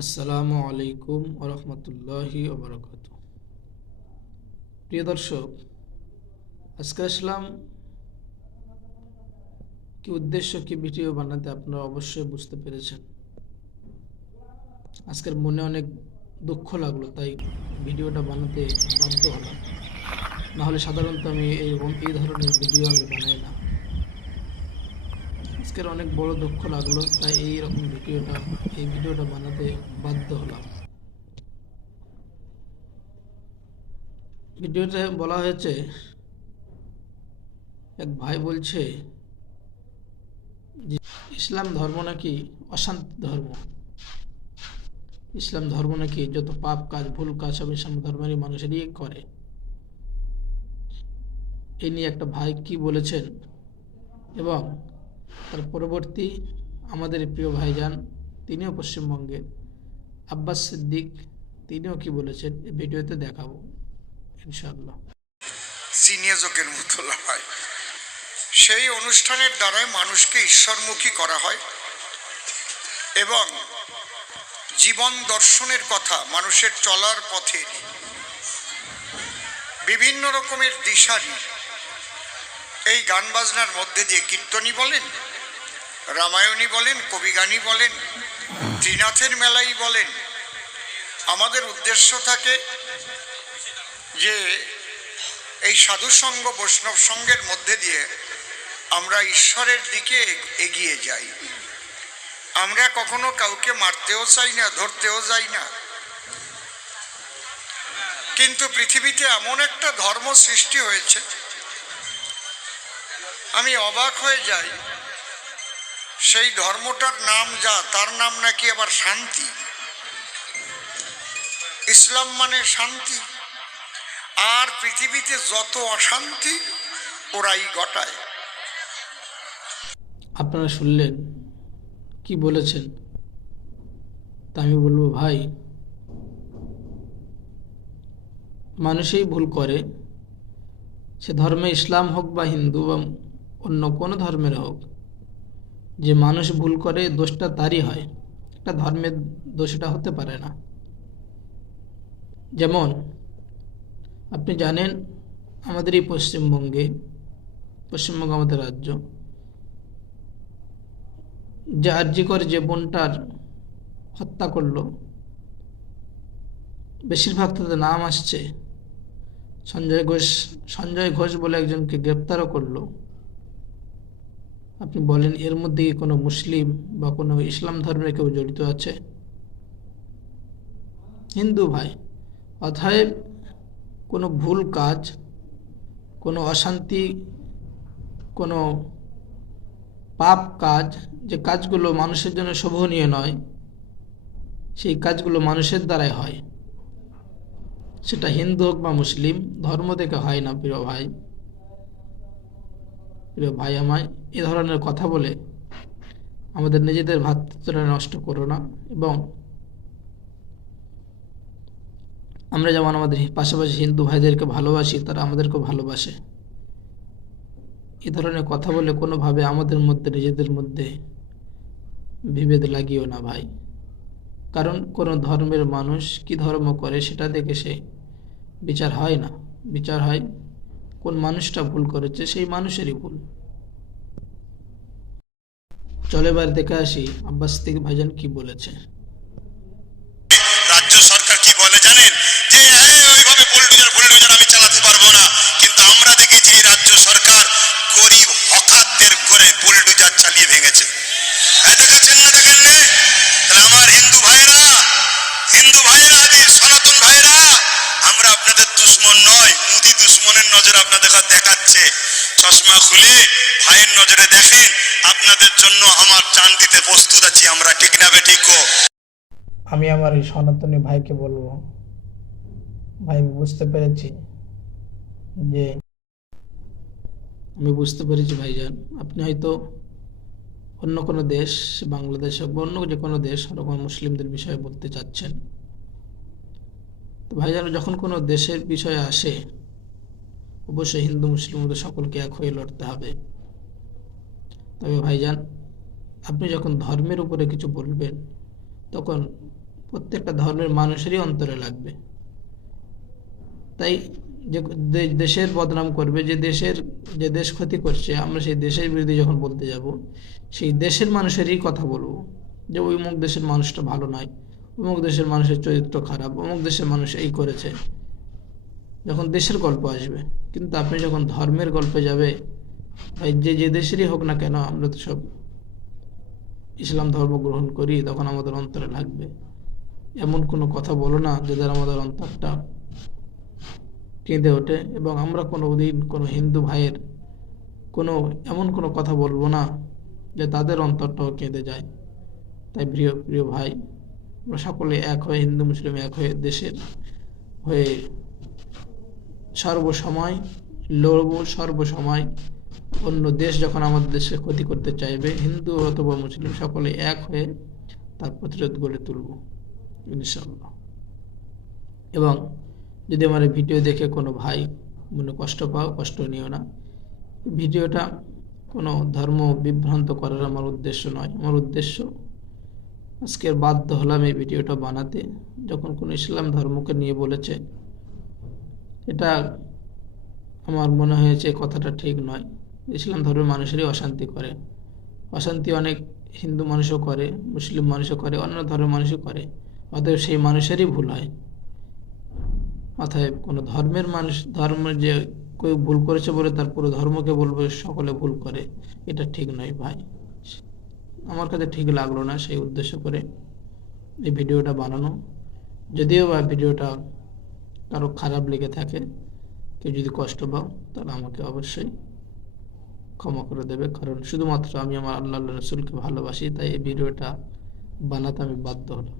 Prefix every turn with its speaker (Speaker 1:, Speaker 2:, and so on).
Speaker 1: আসসালামু আলাইকুম ওরহমতুল্লাহি ওবরাকাত প্রিয় দর্শক, আজকে আসলাম কি উদ্দেশ্য, কি ভিডিও বানাতে আপনারা অবশ্যই বুঝতে পেরেছেন। আজকের মনে অনেক দুঃখ লাগল, তাই ভিডিওটা বানাতে বাধ্য হলাম। নাহলে সাধারণত আমি এইরকম এই ধরনের ভিডিও আমি বানাই না। আজকের অনেক বড় দুঃখ লাগল, তাই এই রকম ভিডিওটা, এই ভিডিওটা বানাতে বাধ্য হলাম। ভিডিওতে বলা হয়েছে, এক ভাই বলছে ইসলাম ধর্ম নাকি অশান্তি ধর্ম? ইসলাম ধর্ম নাকি যত পাপ কাজ, ভুল কাজ সব ইসলাম ধর্মেরই মানুষেরই করে। এই নিয়ে একটা ভাই কি বলেছেন? এবং তার পরবর্তী আমাদের প্রিয় ভাইজান, তিনিও পশ্চিমবঙ্গের আব্বাস সিদ্দিক, তিনিও কি বলেছেন এই ভিডিওতে দেখাবো, ইনশাআল্লাহ।
Speaker 2: সিনিয়জকের মতো হয় সেই অনুষ্ঠানের দ্বারাই মানুষকে ঈশ্বরমুখী করা হয় এবং জীবন দর্শনের কথা, মানুষের চলার পথে বিভিন্ন রকমের দিশারি এই গান বাজনার মধ্যে দিয়ে কীর্তনী বলেন? রামায়ণী বলেন কবিগানী বলেন, ত্রিনাথের মেলাই বলেন। আমাদের উদ্দেশ্য থাকে যে এই সাধুসঙ্গ বৈষ্ণব সঙ্গের মধ্যে দিয়ে আমরা ঈশ্বরের দিকে এগিয়ে যাই। আমরা কখনো কাউকে মারতেও চাই না, ধরতেও যাই না। কিন্তু পৃথিবীতে এমন একটা ধর্ম সৃষ্টি হয়েছে। আমি অবাক হয়ে যাই সেই ধর্মটার নাম যা, তার নাম নাকি আবার শান্তি? ইসলাম মানে শান্তি। আর পৃথিবীতে যত অশান্তি, ওরাই ঘটায়।
Speaker 1: আপনারা শুনলেন? কি বলেছেন? তা আমি বলব, ভাই, মানুষই ভুল করে। সে ধর্মে ইসলাম হোক বা হিন্দু বা অন্য কোনো ধর্মের হোক যে মানুষ ভুল করে, দোষটা তারই হয়। একটা ধর্মের দোষটা হতে পারে না। যেমন, আপনি জানেন আমাদের এই পশ্চিমবঙ্গে, পশ্চিমবঙ্গ আমাদের রাজ্য, যে আর্যিকর যে বোনটার হত্যা করল, বেশিরভাগ তাদের নাম আসছে সঞ্জয় ঘোষ সঞ্জয় ঘোষ বলে একজনকে গ্রেপ্তারও করল। আপনি বলেন, এর মধ্যে কি কোনো মুসলিম বা কোনো ইসলাম ধর্মের কেউ জড়িত আছে? হিন্দু ভাই, অতএব কোনো ভুল কাজ, কোনো অশান্তি, কোনো পাপ কাজ যে কাজগুলো মানুষের জন্য শোভনীয় নয়, সেই কাজগুলো মানুষের দ্বারাই হয়। সেটা হিন্দু হোক বা মুসলিম, ধর্ম থেকে হয় না, প্রিয় ভাই। প্রিয় ভাই আমায় এ ধরনের কথা বলে আমাদের নিজেদের ভাতৃত্বটা নষ্ট করো না এবং আমরা যেমন আমাদের পাশাপাশি হিন্দু ভাইদেরকে ভালোবাসি, তারা আমাদেরকেও ভালোবাসে। এ ধরনের কথা বলে কোনোভাবে আমাদের মধ্যে, নিজেদের মধ্যে বিভেদ লাগিও না ভাই। কারণ কোনো ধর্মের মানুষ কি ধর্ম করে সেটা দেখে সে বিচার হয় না। বিচার হয় কোন মানুষটা ভুল করেছে, সেই মানুষেরই ভুল। চলে এবার দেখে আসি আব্বাস থেকে ভাইজান কি বলেছে।
Speaker 3: আপনাদের দেখাচ্ছে চশমা খুলে ভাইয়ের নজরে দেখেন আপনাদের জন্য আমার চান দিতে প্রস্তুত আছি আমরা ঠিক না বেঠিকো
Speaker 1: আমি আমার এই সনাতনী ভাইকে বলব ভাই বুঝতে পেরেছি যে আমি বুঝতে পেরেছি ভাইজান আপনি হয়তো অন্য কোনো দেশ বাংলাদেশ হোক বা অন্য যে কোনো দেশ ওরকম মুসলিমদের বিষয়ে বলতে চাচ্ছেন। তো ভাইজান যখন কোনো দেশের বিষয়ে আসে অবশ্যই হিন্দু, মুসলিম সকলকে এক হয়ে লড়তে হবে। তবে ভাইজান, আপনি যখন ধর্মের উপরে কিছু বলবেন, তখন প্রত্যেকটা ধর্মের মানুষেরই অন্তরে লাগবে। তাই যে দেশের বদনাম করবে, যে দেশের, যে দেশ ক্ষতি করছে, আমরা সেই দেশের বিরুদ্ধে যখন বলতে যাব, সেই দেশের মানুষেরই কথা বলব। যে ওই অমুক দেশের মানুষটা ভালো নয়, অমুক দেশের মানুষের চরিত্র খারাপ, অমুক দেশের মানুষ এই করেছে। যখন দেশের গল্প আসবে, কিন্তু আপনি যখন ধর্মের গল্পে যাবে, ভাই যে যে দেশেরই হোক না কেন, আমরা তো সব ইসলাম ধর্ম গ্রহণ করি, তখন আমাদের অন্তরে লাগবে। এমন কোনো কথা বলো না যাদের আমাদের অন্তরটা কেঁদে ওঠে, এবং আমরা কোনো দিন কোনো হিন্দু ভাইয়ের কোনো, এমন কোনো কথা বলব না, যে তাদের অন্তরটাও কেঁদে যায়। তাই প্রিয় প্রিয় ভাই, আমরা সকলে এক হয়ে হিন্দু, মুসলিম এক হয়ে দেশের হয়ে সর্বসময়, লড়ব সর্বসময়। অন্য দেশ যখন আমাদের দেশে ক্ষতি করতে চাইবে, হিন্দু অথবা মুসলিম, সকলে এক হয়ে তার প্রতিরোধ গড়ে তুলব ইনশাল্লাহ এবং যদি আমার ভিডিও দেখে কোনো ভাই মনে কষ্ট পাও, কষ্ট নিও না। ভিডিওটা কোনো ধর্ম বিভ্রান্ত করার আমার উদ্দেশ্য নয়। আমার উদ্দেশ্য, আজকের বাধ্য হলাম এই ভিডিওটা বানাতে। যখন কোনো ইসলাম ধর্মকে নিয়ে বলেছে এটা আমার মনে হয়েছে কথাটা ঠিক নয়। ইসলাম ধর্মের মানুষেরই অশান্তি করে। অশান্তি অনেক হিন্দু মানুষও করে, মুসলিম মানুষও করে অন্য ধর্মের মানুষও করে। অতএব সেই মানুষেরই ভুল হয়। অতএব কোনো ধর্মের মানুষ, ধর্ম যে কেউ ভুল করেছে বলে তার পুরো ধর্মকে বলবে, সকলে ভুল করে। এটা ঠিক নয় ভাই। আমার কাছে ঠিক লাগল না সেই উদ্দেশ্য করে এই ভিডিওটা বানানো। যদিও বা ভিডিওটা কারও খারাপ লেগে থাকে, কেউ যদি কষ্ট পাও, তাহলে আমাকে অবশ্যই ক্ষমা করে দেবে। কারণ শুধুমাত্র আমি আমার আল্লাহ রসুলকে ভালোবাসি, তাই এই ভিডিওটা বানাতে আমি বাধ্য হলাম।